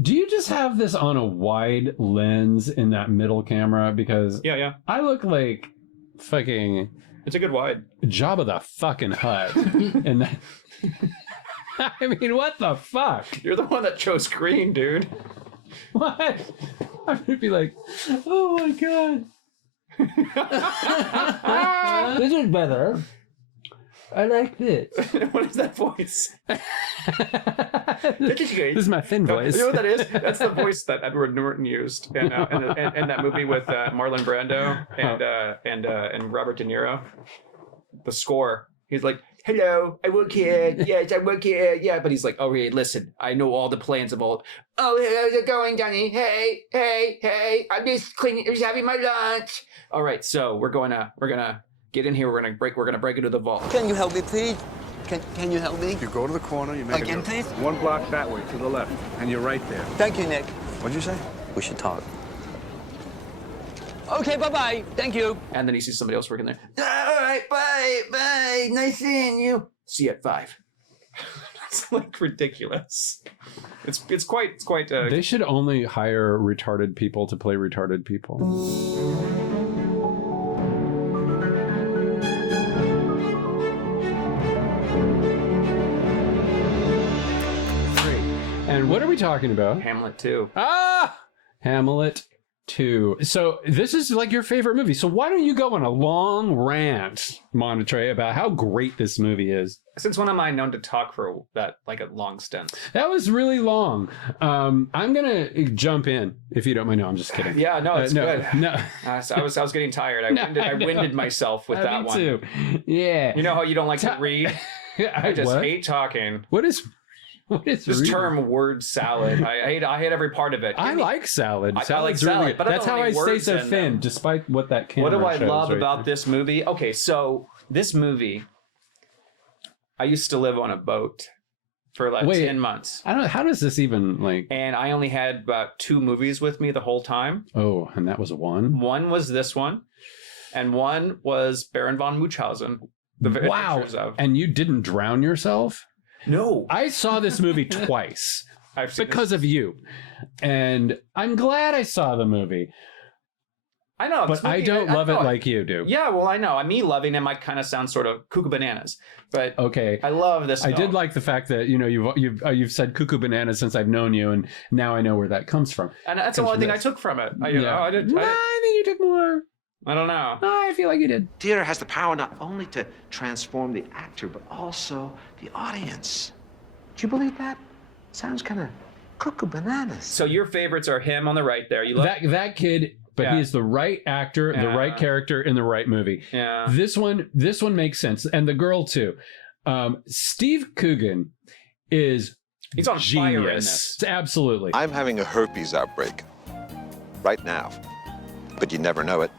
Do you just have this on a wide lens in that middle camera? Because I look like fucking... It's a good wide. Jabba the fucking Hutt. And that... I mean, what the fuck? You're the one that chose green, dude. What? I'm gonna be like, oh my god. This is better. I like this. What is that voice? This is my thin voice. You know what that is? That's the voice that Edward Norton used in that movie with Marlon Brando and Robert De Niro. The score. He's like, hello, I work here. Yes, I work here. Yeah, but he's like, oh, hey, listen, I know all the plans of all. Oh, how's it going, Danny? Hey, I'm just having my lunch. All right, so we're gonna get in here. We're gonna break into the vault. Can you help me, please? Can you help me? You go to the corner, you make again, please. 1 block that way to the left, and you're right there. Thank you, Nick. What'd you say? We should talk. Okay, bye-bye. Thank you. And then he sees somebody else working there. All right, bye. Nice seeing you. See you at 5. It's like ridiculous. It's quite. They should only hire retarded people to play retarded people. And what are we talking about? Hamlet 2. Hamlet 2. So this is like your favorite movie. So why don't you go on a long rant, Montetré, about how great this movie is? Since when am I known to talk for that, like a long stint? That was really long. I'm gonna jump in if you don't mind. No, I'm just kidding. Yeah, no, it's good. No, I was getting tired. I winded myself with that one. Too. Yeah. You know how you don't like to read? I just hate talking. What is this reading? Term word salad? I hate every part of it. I like salad. I like salad, really, but that's how I stay so thin, them. despite what that camera shows. What do I love right about this movie? Okay, so this movie, I used to live on a boat for like 10 months. I don't know, how does this even like... And I only had about 2 movies with me the whole time. Oh, and that was one? One was this one, and one was Baron von Munchausen. Wow, and you didn't drown yourself? No. I saw this movie twice because of you. And I'm glad I saw the movie. I know. But I don't love it like you do. Yeah, well, I know. Me loving it might kind of sound sort of cuckoo bananas. But okay, I love this film. I did like the fact that, you know, you've said cuckoo bananas since I've known you, and now I know where that comes from. And that's the only thing I took from it. I think you took more. I don't know. I feel like you did. Theater has the power not only to transform the actor, but also the audience. Do you believe that? Sounds kind of cuckoo bananas. So your favorites are him on the right there. You love that kid, but he is the right actor, the right character in the right movie. Yeah. This one makes sense, and the girl too. Steve Coogan is he's on genius. Fire in this. Absolutely. I'm having a herpes outbreak right now, but you never know it.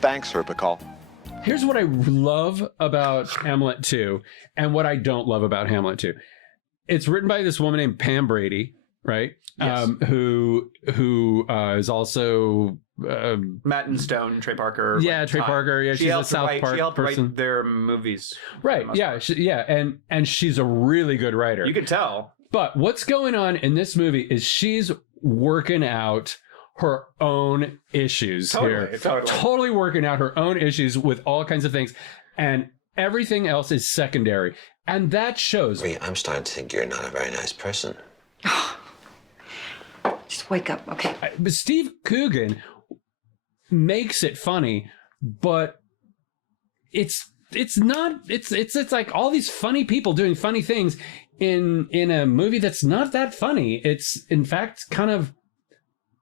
Thanks, Herpicol. Here's what I love about Hamlet 2 and what I don't love about Hamlet 2. It's written by this woman named Pam Brady, right? Yes. Who is also Matt and Stone, Trey Parker. Yeah, Trey Parker. Yeah, she's a South Park She helped person. write their movies. Right. Yeah. And she's a really good writer. You could tell. But what's going on in this movie is she's working out her own issues here. Totally working out her own issues with all kinds of things. And everything else is secondary. And that shows. I'm starting to think you're not a very nice person. Just wake up, okay? But Steve Coogan makes it funny, but it's like all these funny people doing funny things in a movie that's not that funny. It's in fact kind of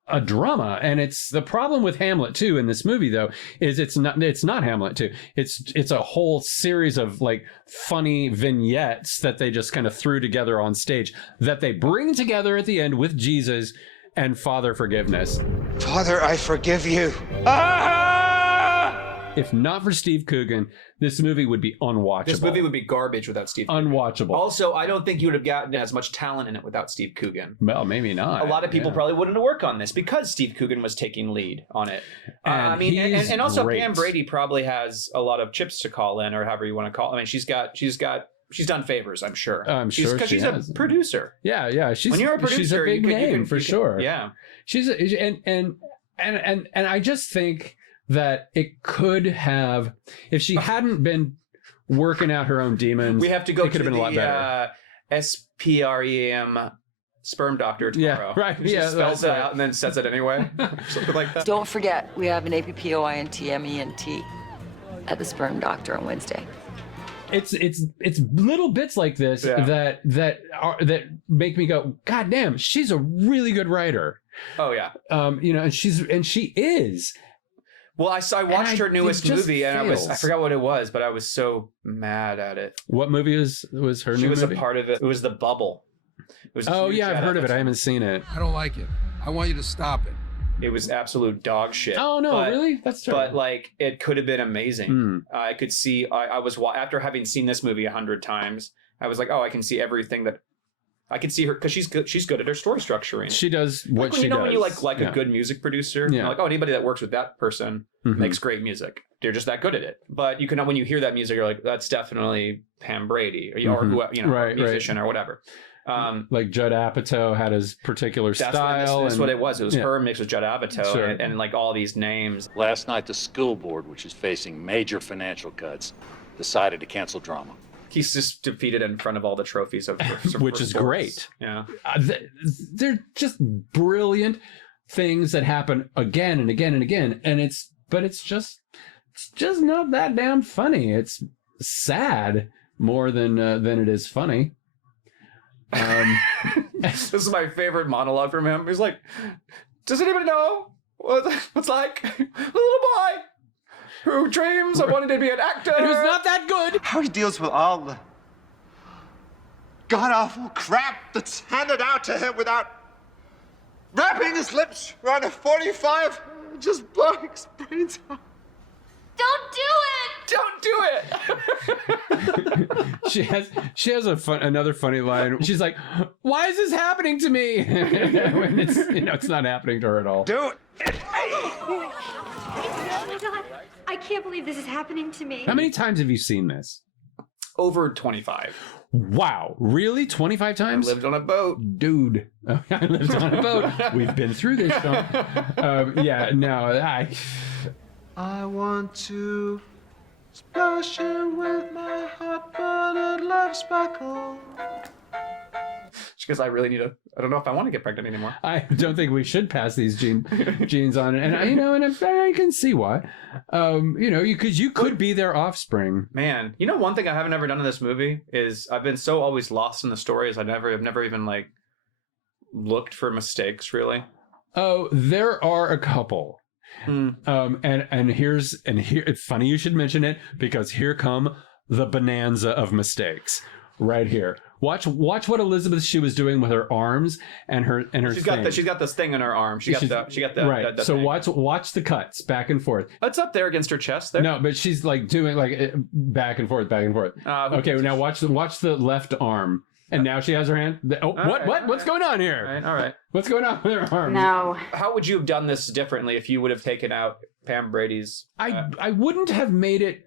a drama, and it's the problem with Hamlet 2 in this movie though is it's not Hamlet 2. It's a whole series of like funny vignettes that they just kind of threw together on stage that they bring together at the end with Jesus and Father forgiveness. Father, I forgive you. If not for Steve Coogan, this movie would be unwatchable. This movie would be garbage without Steve Coogan. Unwatchable. Also, I don't think you would have gotten as much talent in it without Steve Coogan. Well, maybe not. A lot of people probably wouldn't work on this because Steve Coogan was taking lead on it. And also great. Pam Brady probably has a lot of chips to call in, or however you want to call it. I mean, she's got she's done favors, I'm sure. I'm sure because she she's has. a producer. Yeah. When you're a producer, she's a big name for sure. Yeah. She's and I just think that it could have, if she hadn't been working out her own demons, We have to go it could to have been a lot better. SPREM sperm doctor tomorrow. Yeah, right. She Yeah, spells that's it right. out and then says it anyway. Something like that. Don't forget, we have an APPOINTMENT at the sperm doctor on Wednesday. It's little bits like this that make me go, God damn, she's a really good writer. Oh yeah. And she is. Well, I watched her newest movie and I forgot what it was, but I was so mad at it. What movie was her new movie? She was a part of it. It was The Bubble. It was I've heard of it. I haven't seen it. I don't like it. I want you to stop it. It was absolute dog shit. Oh no, really? That's true. But like, it could have been amazing. I could see. I was after having seen this movie 100 times. I was like, oh, I can see everything that. I can see her because she's good. She's good at her story structuring. She does what she does. When you like a good music producer, you're like, oh, anybody that works with that person makes great music. They're just that good at it. But you can, when you hear that music, you're like, that's definitely Pam Brady or who musician or whatever. Like Judd Apatow had his particular style. That's what it was. It was her mixed with Judd Apatow and like all these names. Last night, the school board, which is facing major financial cuts, decided to cancel drama. He's just defeated in front of all the trophies of which is great. Yeah, they're just brilliant things that happen again and again and again, and it's just not that damn funny. It's sad more than it is funny. This is my favorite monologue from him. He's like, does anybody know what's like a little boy who dreams of wanting to be an actor and who's not that good? How he deals with all the god-awful crap that's handed out to him without wrapping his lips around a 45, just blowing his brains out. Don't do it! Don't do it! she has another funny line. She's like, "Why is this happening to me?" When it's not happening to her at all. Do it! Oh my God! I can't believe this is happening to me. How many times have you seen this? Over 25. Wow, really? 25 times? I lived on a boat, dude. I lived on a boat. We've been through this, Sean. I want to splash you with my hot-buttered love sparkle. Because I really I don't know if I want to get pregnant anymore. I don't think we should pass these genes on, and I can see why. Because you could be their offspring. Man, one thing I haven't ever done in this movie is I've been so always lost in the stories. I've never even like looked for mistakes really. Oh, there are a couple. It's funny you should mention it because here come the bonanza of mistakes right here. Watch what Elizabeth Shue was doing with her arms and her she's got this thing in her arm. She got the right. So watch the cuts back and forth. It's up there against her chest there. No, but she's like doing like back and forth. Okay, now watch the left arm. And now she has her hand. What's going on here? All right. What's going on with her arm? No. How would you have done this differently if you would have taken out Pam Brady's? I wouldn't have made it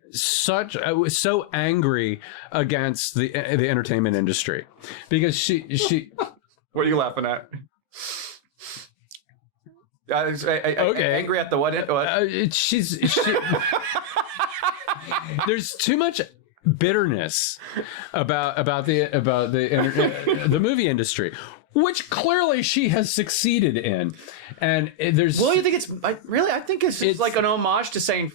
I was so angry against the entertainment industry because she. What are you laughing at? Okay. Angry at the what? There's too much bitterness about the movie industry, which clearly she has succeeded in, and there's. Well, you think I think it's like an homage to saying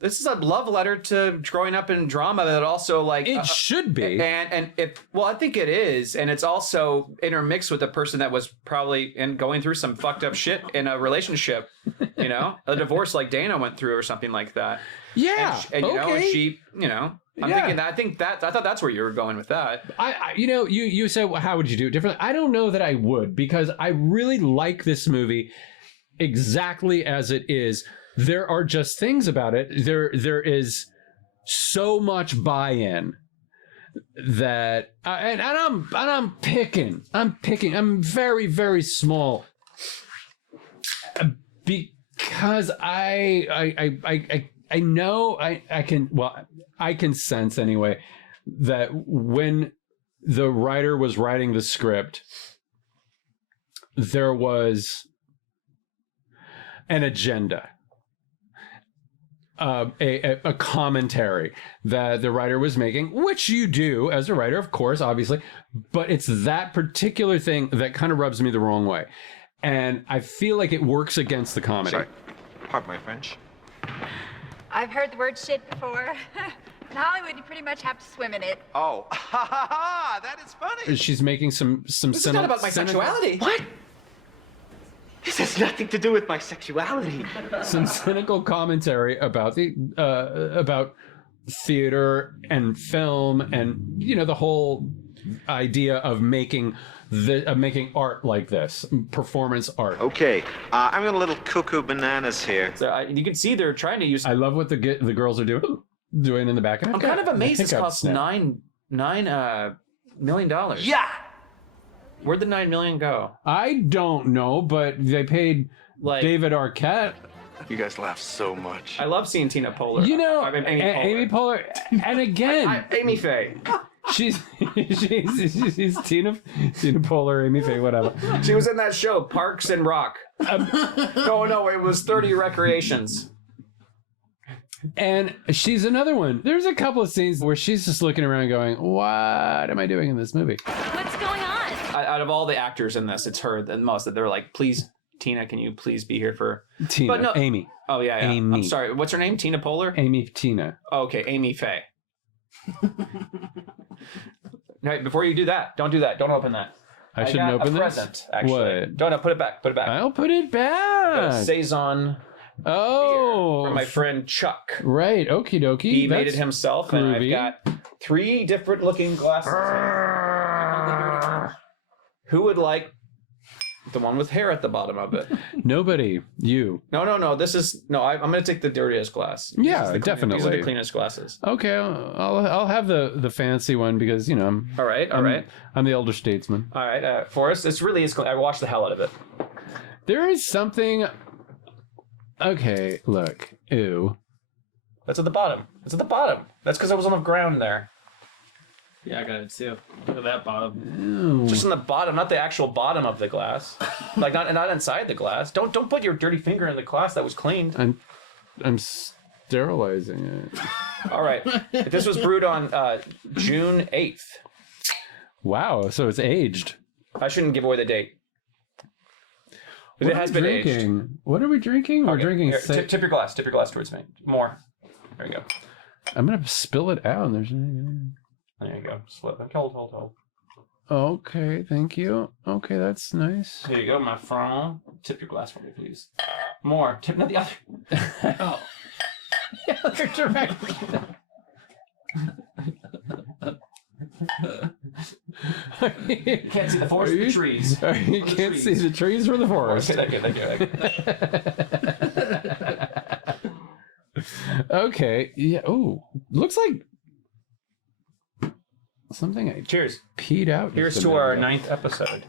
this is a love letter to growing up in drama that also like it should be, and I think it is, and it's also intermixed with a person that was probably going through some fucked up shit in a relationship, a divorce like Dana went through or something like that. Yeah, and she, I thought that's where you were going with that. You said, well, how would you do it differently? I don't know that I would, because I really like this movie exactly as it is. There are just things about it. There is so much buy-in that, and I'm picking. I'm very, very small because I know I can sense anyway that when the writer was writing the script, there was an agenda, a commentary that the writer was making, which you do as a writer, of course, obviously, but it's that particular thing that kind of rubs me the wrong way. And I feel like it works against the comedy. Sorry, pardon my French. I've heard the word shit before. In Hollywood, you pretty much have to swim in it. Oh, that is funny. She's making some This is not about my sexuality. What? This has nothing to do with my sexuality. some cynical commentary about about theater and film, and the whole idea of making art like this, performance art. Okay, I'm a little cuckoo bananas here. So you can see they're trying to use. I love what the girls are doing in the back. I'm kind of amazed this costs $9 million. Yeah. Where'd the $9 million go? I don't know, but they paid David Arquette. You guys laugh so much. I love seeing Tina Poehler. Amy Poehler, and again, Amy Faye. she's Tina Poehler, Amy Faye, whatever. She was in that show Parks and Rock. No, it was 30 Recreations. And she's another one. There's a couple of scenes where she's just looking around going, what am I doing in this movie? What's going on? Out of all the actors in this, it's her the most. That they're like, please, Tina, can you please be here for Tina? But no, Amy. Oh yeah. Amy. I'm sorry. What's her name? Tina Poehler. Tina. Oh, okay, Amy Faye. Right, before you do that, don't do that. Don't open that. I shouldn't open this. Present, actually. What? Don't put it back. Put it back. I'll put it back. Saison. Oh, from my friend Chuck. Right. Okie dokie. He made it himself, groovy. and I've got 3 different looking glasses. Who would like the one with hair at the bottom of it? Nobody. You. No. This is I'm going to take the dirtiest glass. Yeah, definitely. These are the cleanest glasses. Okay, I'll have the fancy one because I'm. All right. I'm the elder statesman. All right, Forrest. This really is. I washed the hell out of it. There is something. Okay, look. Ew. That's at the bottom. It's at the bottom. That's because I was on the ground there. Yeah, I got it too. Look at that bottom. Ew. Just on the bottom, not the actual bottom of the glass. Like not inside the glass. Don't put your dirty finger in the glass that was cleaned. I'm sterilizing it. All right. This was brewed on June 8th. Wow, so it's aged. I shouldn't give away the date. But it has been aged. What are we drinking? We're drinking. Here, tip your glass. Tip your glass towards me. More. There you go. I'm gonna spill it out. There you go. Slip. Hold. Okay, thank you. Okay, that's nice. Here you go, my friend. Tip your glass for me, please. More. Tip, not the other. Oh. Yeah, they're directly. You can't see the forest, the trees. You can't see the trees from the forest. Okay, thank you. Okay. Yeah. Oh, looks like something I Cheers. peed out. Here's to our 9th episode.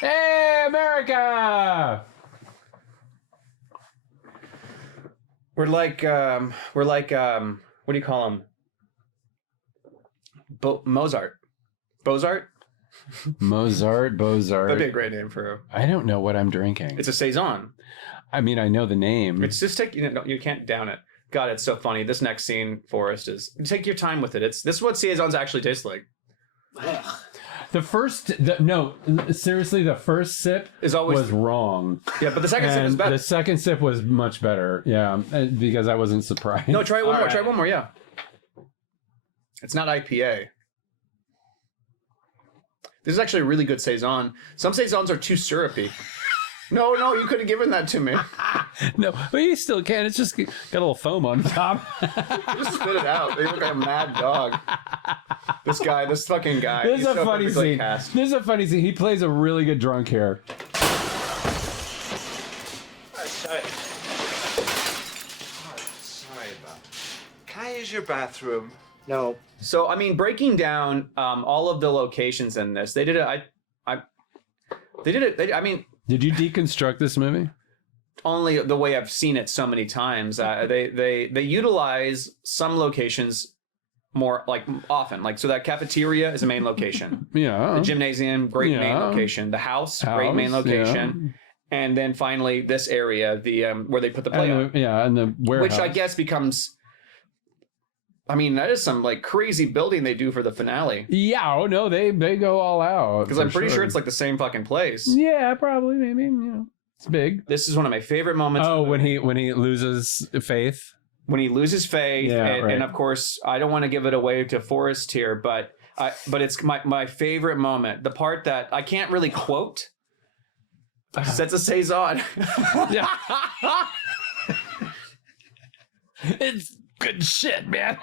Hey, America! We're like what do you call them? Mozart. Bozart? Bozart. That'd be a great name for her. I don't know what I'm drinking. It's a Saison. I mean, I know the name. It's just you can't down it. God, it's so funny. This next scene, Forrest, is take your time with it. This is what Saisons actually taste like. Seriously, the first sip was wrong. Yeah, but the second sip is better. The second sip was much better. Yeah, because I wasn't surprised. No, try it one more. Right. Try one more. Yeah. It's not IPA. This is actually a really good Saison. Some Saisons are too syrupy. No, you could have given that to me. No, but you still can. It's just got a little foam on top. Just spit it out. You look like a mad dog. This fucking guy. This is a funny scene. Cast. This is a funny scene. He plays a really good drunk here. Sorry about that. Can I use your bathroom? No. So, I mean, breaking down all of the locations in this, they did it. I mean... Did you deconstruct this movie? Only the way I've seen it so many times. They utilize some locations more like often. Like, so that cafeteria is a main location. Yeah. The gymnasium, great main location. The house, great main location. And then finally this area, the where they put the play on. And the warehouse. Which I guess becomes, I mean, that is some like crazy building they do for the finale. Yeah, oh no, they go all out. Because I'm pretty sure it's like the same fucking place. Yeah, probably, maybe, it's big. This is one of my favorite moments. Oh, when he loses faith. When he loses faith, right. and of course, I don't want to give it away to Forrest here, but it's my favorite moment. The part that I can't really quote. Sets a saison. Yeah. It's good shit, man.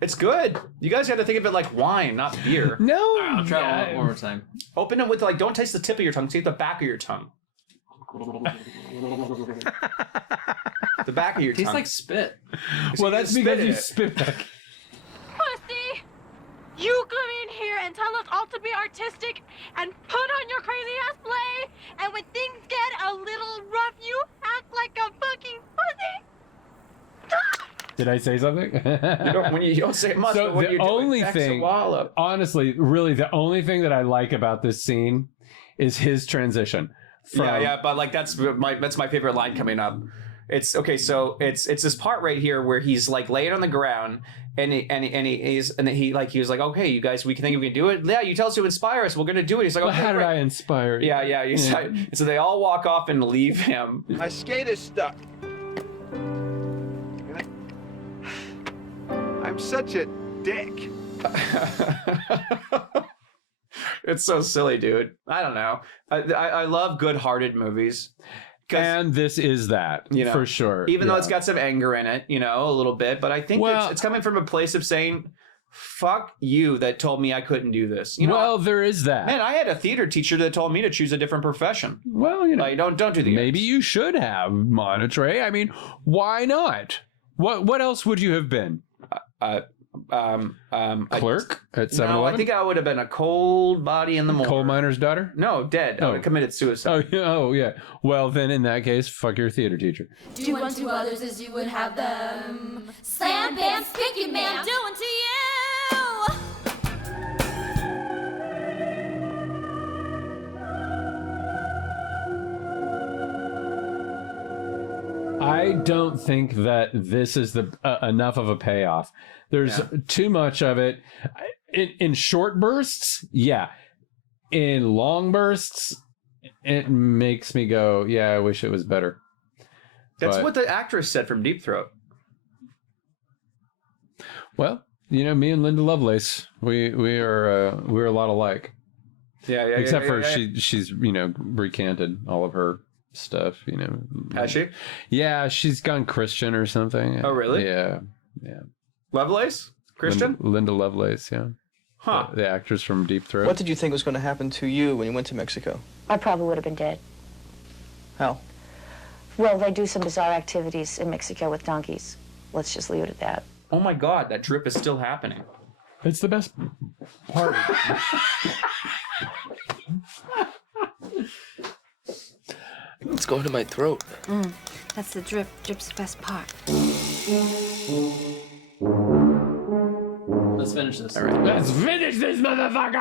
It's good. You guys got to think of it like wine, not beer. No. I'll try one more time. Open it with like, don't taste the tip of your tongue, taste the back of your tongue. The back of your tongue. Tastes like spit. Well, that's because you spit back. Pussy! You come in here and tell us all to be artistic and put on your crazy ass play, and when things get a little rough, you act like a fucking pussy. Did I say something? You don't say much. So but when the you do, only it thing, honestly, really, the only thing that I like about this scene is his transition. Yeah, but like that's my favorite line coming up. It's okay, so it's this part right here where he's like laying on the ground and he was like, okay, you guys, we can think we can do it. Yeah, you tell us to inspire us, we're gonna do it. He's like, okay, how did I inspire you? Yeah. So they all walk off and leave him. My skate is stuck. I'm such a dick. It's so silly, dude. I don't know. I love good-hearted movies. And this is that, for sure. Even though it's got some anger in it, a little bit. But I think it's coming from a place of saying, fuck you that told me I couldn't do this. There is that. Man, I had a theater teacher that told me to choose a different profession. Well, like, don't do the maybe you should have, Montetré. I mean, why not? What else would you have been? Clerk at 7-Eleven? No, I think I would have been a cold body in the morning. Coal miner's daughter? No, dead. I would have committed suicide. Oh, yeah. Well, then in that case, fuck your theater teacher. Do unto others as you would have them. Slam, bam, spicky, man, do unto you. I don't think that this is the enough of a payoff. There's too much of it. In short bursts, yeah. In long bursts, it makes me go, yeah, I wish it was better. That's what the actress said from Deep Throat. Well, me and Linda Lovelace, we're a lot alike. Yeah. Except for she's recanted all of her stuff. Has she? Yeah, she's gone Christian or something. Oh, really? Yeah. Lovelace? Christian? Linda Lovelace, yeah. Huh. The actress from Deep Throat. What did you think was going to happen to you when you went to Mexico? I probably would have been dead. How? Well, they do some bizarre activities in Mexico with donkeys. Let's just leave it at that. Oh my God, that drip is still happening. It's the best part. It's going to my throat. That's the drip. Drip's the best part. Let's finish this. All right. Let's finish this, motherfucker!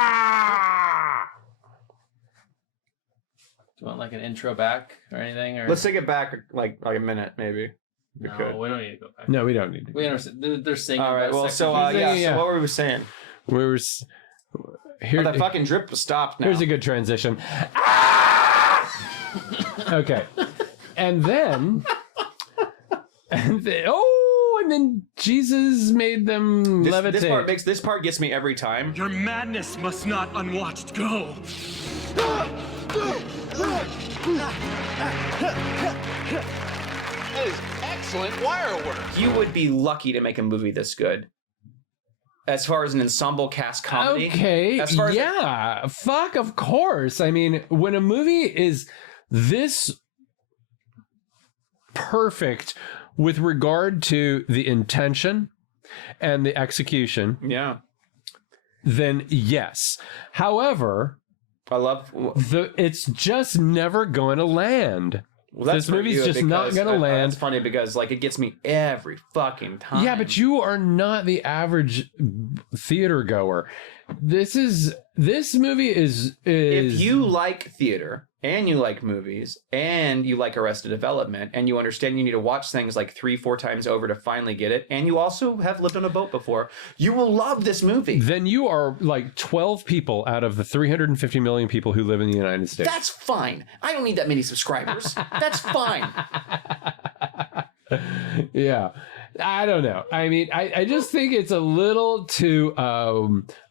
Do you want like an intro back or anything? Or Let's take it back like a minute, maybe. we don't need to go back. No, we don't need to. We understand. They're singing. All right. Well, so Yeah. So what were we saying? We were here. The fucking drip was stopped now. Here's a good transition. Okay, and then and then Jesus made them levitate. This part gets me every time. Your madness must not unwatched go. That is excellent wire work. You would be lucky to make a movie this good. As far as an ensemble cast comedy. Okay, as far as fuck, of course. I mean, when a movie is this perfect with regard to the intention and the execution, then yes. However, I love it's just never going to land. Well, that's this movie's just not going to land. It's funny because like it gets me every fucking time. Yeah, but you are not the average theater goer. This movie is if you like theater and you like movies and you like Arrested Development and you understand you need to watch things like 3-4 times over to finally get it, and you also have lived on a boat before, you will love this movie. Then you are like 12 people out of the 350 million people who live in the United States. That's fine. I don't need that many subscribers. That's fine. Yeah. I don't know. I mean, I just think it's a little too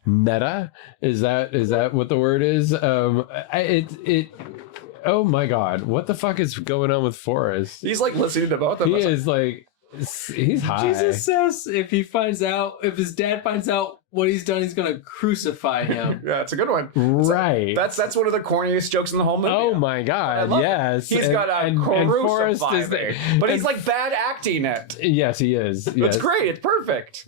meta. Is that what the word is? Oh my God, what the fuck is going on with Forrest? He's like listening to both of us. He is like, he's high. Jesus says if his dad finds out what he's done, he's gonna crucify him. Yeah, it's a good one. Right. That's one of the corniest jokes in the whole movie. Oh my God, yes. He's got a Forrest is there, but he's like bad acting it. Yes, he is. Yes. It's great. It's perfect.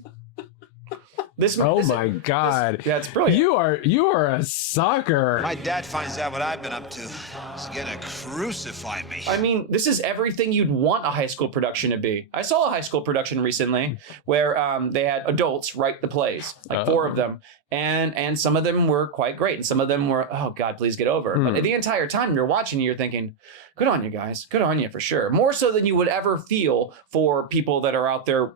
My God. Yeah, it's brilliant. You are a sucker. My dad finds out what I've been up to. He's gonna crucify me. I mean, this is everything you'd want a high school production to be. I saw a high school production recently where they had adults write the plays, like 4 of them. And some of them were quite great. And some of them were, oh God, please get over. But the entire time you're watching, you're thinking, good on you guys. Good on you for sure. More so than you would ever feel for people that are out there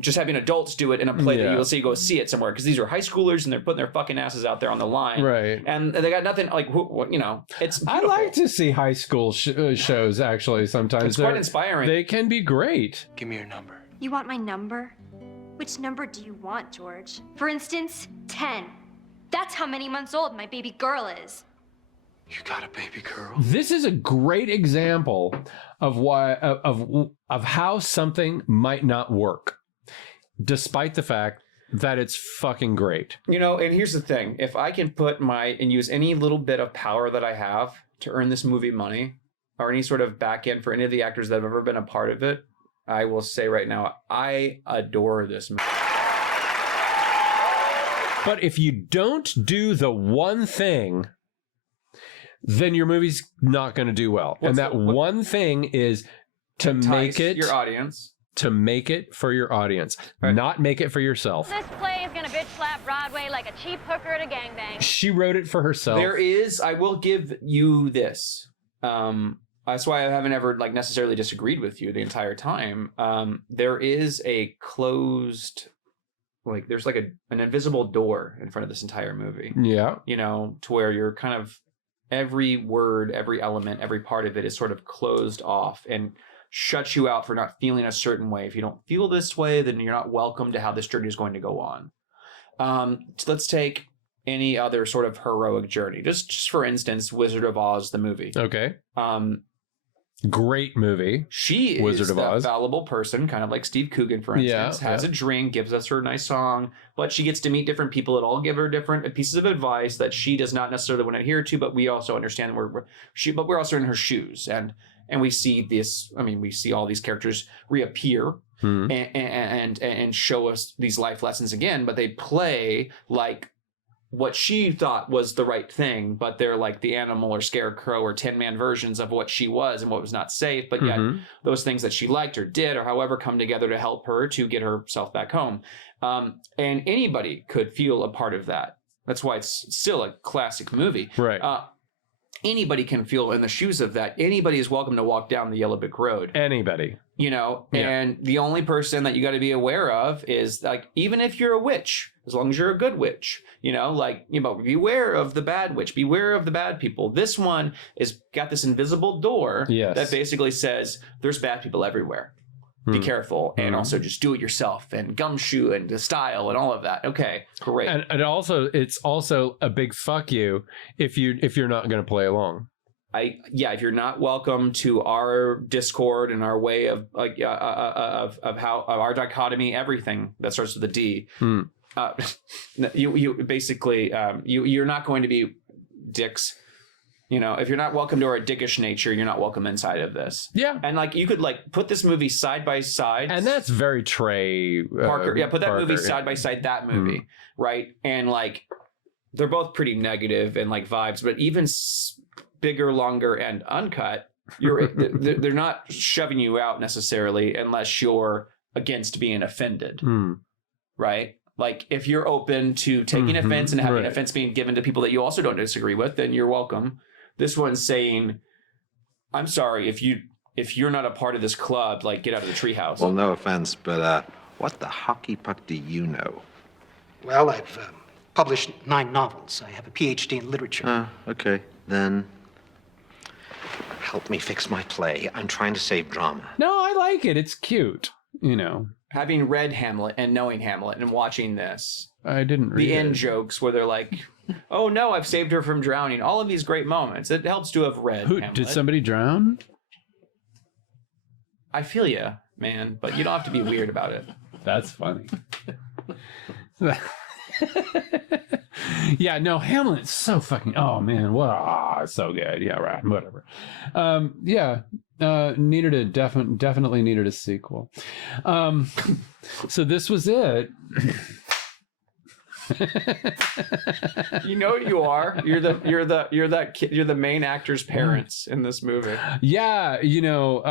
just having adults do it in a play that you'll see, go see it somewhere, because these are high schoolers and they're putting their fucking asses out there on the line, right? And they got nothing like, you know, it's beautiful. I like to see high school shows actually. Sometimes it's quite inspiring. They can be great. Give me your number. You want my number? Which number do you want, George? For instance, 10. That's how many months old my baby girl is. You got a baby girl? This is a great example of why of how something might not work, despite the fact that it's fucking great. You know, and here's the thing. If I can put and use any little bit of power that I have to earn this movie money, or any sort of back end for any of the actors that have ever been a part of it, I will say right now, I adore this movie. But if you don't do the one thing, then your movie's not going to do well. One thing is to make it your audience. To make it for your audience, not make it for yourself. This play is gonna bitch slap Broadway like a cheap hooker at a gangbang. She wrote it for herself. I will give you this. That's why I haven't ever necessarily disagreed with you the entire time. There is a closed, there's an invisible door in front of this entire movie. Yeah. You know, to where you're kind of, every word, every element, every part of it is sort of closed off and shuts you out for not feeling a certain way. If you don't feel this way, then you're not welcome to how this journey is going to go on. Let's take any other sort of heroic journey. Just for instance, Wizard of Oz, the movie. Okay. Great movie. She Wizard is of that Oz. fallible person, kind of like Steve Coogan, for instance, has a drink, gives us her nice song, but she gets to meet different people that all give her different pieces of advice that she does not necessarily want to adhere to, but we also understand but we're also in her shoes. And we see this, we see all these characters reappear and show us these life lessons again, but they play like what she thought was the right thing, but they're like the Animal or Scarecrow or Tin Man versions of what she was and what was not safe, but yet those things that she liked or did or however come together to help her to get herself back home. And anybody could feel a part of that. That's why it's still a classic movie. Right. Anybody can feel in the shoes of that. Anybody is welcome to walk down the Yellow Brick Road. Anybody. You know, and the only person that you got to be aware of is even if you're a witch, as long as you're a good witch, beware of the bad witch, beware of the bad people. This one is got this invisible door that basically says there's bad people everywhere. Be careful, and also just do it yourself, and gumshoe and the style and all of that. Okay, great. And it's also a big fuck you if you're not going to play along. If you're not welcome to our Discord and our way of how our dichotomy, everything that starts with a D, you basically you're not going to be dicks. You know, if you're not welcome to our dickish nature, you're not welcome inside of this. Yeah. And you could put this movie side by side. And that's very Trey Parker. Put that Parker, movie side by side, that movie. Right. And they're both pretty negative and vibes, but even bigger, longer, and uncut, they're not shoving you out necessarily unless you're against being offended, right? Like if you're open to taking offense and having offense being given to people that you also don't disagree with, then you're welcome. This one's saying, I'm sorry, if you're not a part of this club, like get out of the treehouse. Well, no offense, but what the hockey puck do you know? Well, I've published 9 novels. I have a PhD in literature. Okay. Then help me fix my play. I'm trying to save drama. No, I like it. It's cute, you know. Having read Hamlet and knowing Hamlet and watching this, I didn't read the it. end jokes where they're like, "Oh no, I've saved her from drowning." All of these great moments. It helps to have read Hamlet. Did somebody drown? I feel you, man, but you don't have to be weird about it. That's funny. Yeah, no, Hamlet's so fucking. Oh man, what? So good. Yeah, right. Whatever. Definitely needed a sequel. So this was it. You know what you are. You're the main actor's parents in this movie. Yeah, you know,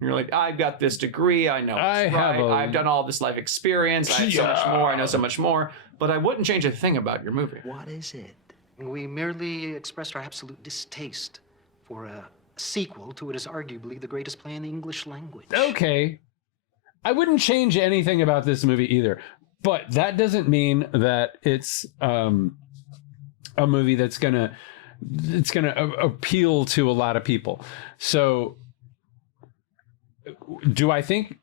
You're like, I've got this degree. I know it's I've done all this life experience. I have so much more. I know so much more. But I wouldn't change a thing about your movie. What is it? We merely expressed our absolute distaste for a sequel to what is arguably the greatest play in the English language. Okay. I wouldn't change anything about this movie either. But that doesn't mean that it's a movie that's gonna appeal to a lot of people. So I think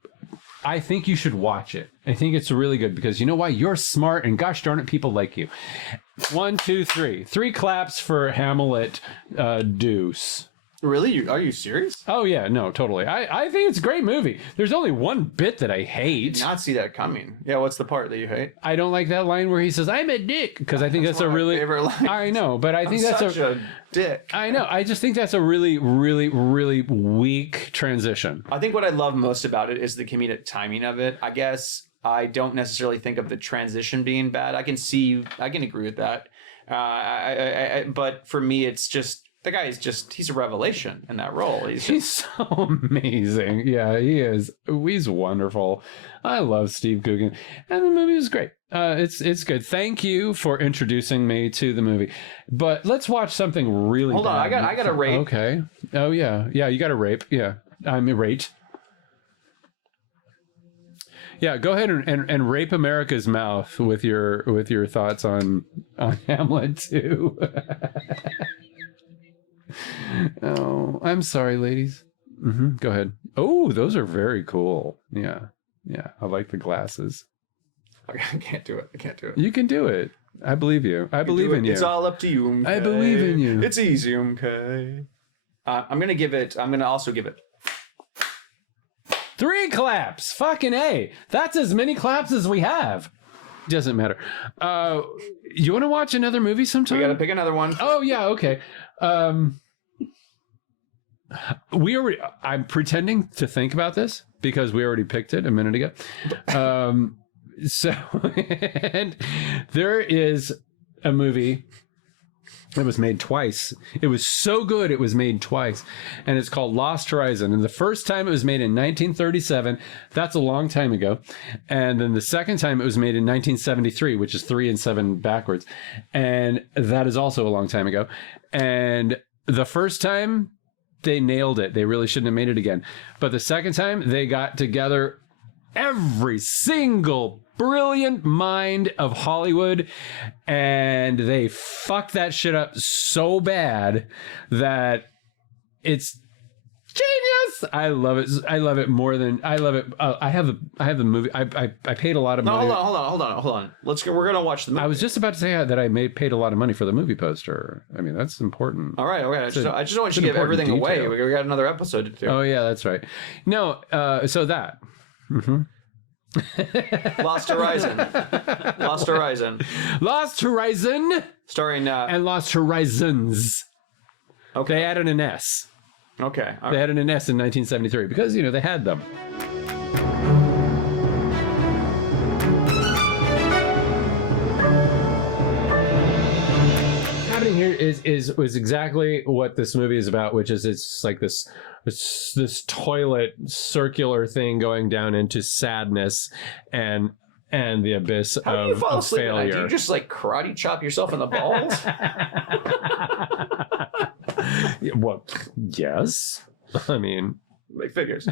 you should watch it. I think it's really good because you know why? You're smart and gosh darn it, people like you. 1, 2, 3. 3 claps for Hamlet Deuce. Really? Are you serious? Oh yeah, no, totally. I think it's a great movie. There's only one bit that I hate. I did not see that coming. Yeah, what's the part that you hate? I don't like that line where he says, "I'm a dick," because I think that's a really favorite line. I know, but I think that's such a dick. I know. I just think that's a really, really, really weak transition. I think what I love most about it is the comedic timing of it. I guess I don't necessarily think of the transition being bad. I can agree with that. But for me, it's just, the guy is he's a revelation in that role. He's so amazing. Yeah, he is. He's wonderful. I love Steve Coogan. And the movie was great. It's good. Thank you for introducing me to the movie. But let's watch something really Hold on, I got a rape. Okay. Oh, yeah. Yeah, you got a rape. Yeah. I'm a rate. Yeah, go ahead and rape America's mouth with your thoughts on Hamlet too. Oh, I'm sorry, ladies. Go ahead. Oh, those are very cool. Yeah. I like the glasses. I can't do it. You can do it. I believe you. I believe in you. It's all up to you. MK. I believe in you. It's easy, MK. I'm gonna also give it 3 claps. Fucking A. That's as many claps as we have. Doesn't matter. You want to watch another movie sometime? We gotta pick another one. Oh yeah. Okay. I'm pretending to think about this because we already picked it a minute ago. And there is a movie that was made twice. It was so good it was made twice, and it's called Lost Horizon. And the first time it was made in 1937. That's a long time ago. And then the second time it was made in 1973, which is 3 and 7 backwards, and that is also a long time ago. And the first time they nailed it. They really shouldn't have made it again. But the second time they got together every single brilliant mind of Hollywood, and they fucked that shit up so bad that it's genius. I love it. I love it more than I love it. I have the movie. I paid a lot of money. No, hold on. We're gonna watch the movie. I was just about to say that I paid a lot of money for the movie poster. I mean, that's important. All right. Okay. I just want you to give everything away. We got another episode to do. Oh yeah, that's right. No. So that. Lost Horizon. Starring and Lost Horizons. Okay. They added an S. Okay. They added an S in 1973 because they had them. happening here is exactly what this movie is about, which is it's like this toilet circular thing going down into sadness and the abyss How do you fall of asleep at night? failure. Do you just like karate chop yourself in the balls? Well, yes. I mean, Like figures.